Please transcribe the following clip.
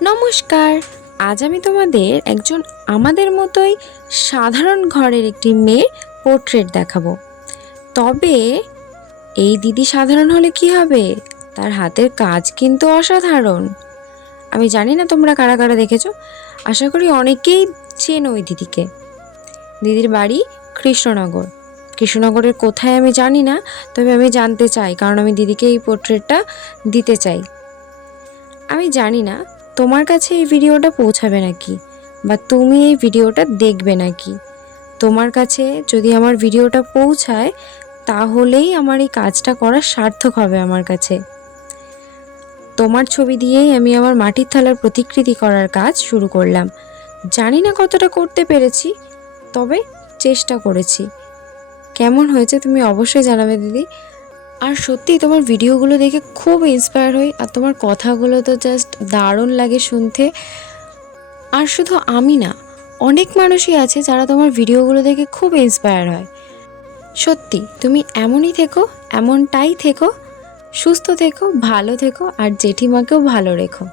নমস্কার। আজ আমি তোমাদের একজন আমাদের মতোই সাধারণ ঘরের একটি মেয়ের পোর্ট্রেট দেখাবো। তবে এই দিদি সাধারণ হলে কি হবে, তার হাতের কাজ কিন্তু অসাধারণ। আমি জানি না তোমরা কারা কারা দেখেছো, আশা করি অনেকেই চেনো ওই দিদিকে। দিদির বাড়ি কৃষ্ণনগর। কৃষ্ণনগরের কোথায় আমি জানি না, তবে আমি জানতে চাই, কারণ আমি দিদিকে এই পোর্ট্রেটটা দিতে চাই। আমি জানি না তোমার কাছে এই ভিডিওটা পৌঁছাবে নাকি, বা তুমি এই ভিডিওটা দেখবে নাকি। তোমার কাছে যদি আমার ভিডিওটা পৌঁছায়, তাহলেই আমার এই কাজটা করা সার্থক হবে আমার কাছে। তোমার ছবি দিয়েই আমি আমার মাটির থালার প্রতিকৃতি করার কাজ শুরু করলাম। জানি না কতটা করতে পেরেছি, তবে চেষ্টা করেছি। কেমন হয়েছে তুমি অবশ্যই জানাবে দিদি। আর সত্যি তোমার ভিডিওগুলো দেখে খুব ইন্সপায়ার হই, আর তোমার কথাগুলো তো জাস্ট দারুণ লাগে শুনতে। আর শুধু আমি না, অনেক মানুষই আছে যারা তোমার ভিডিওগুলো দেখে খুব ইন্সপায়ার হয়। সত্যি তুমি এমনই থেকো, এমনটাই থেকো, সুস্থ থেকো, ভালো থেকো, আর জেঠিমাকেও ভালো রেখো।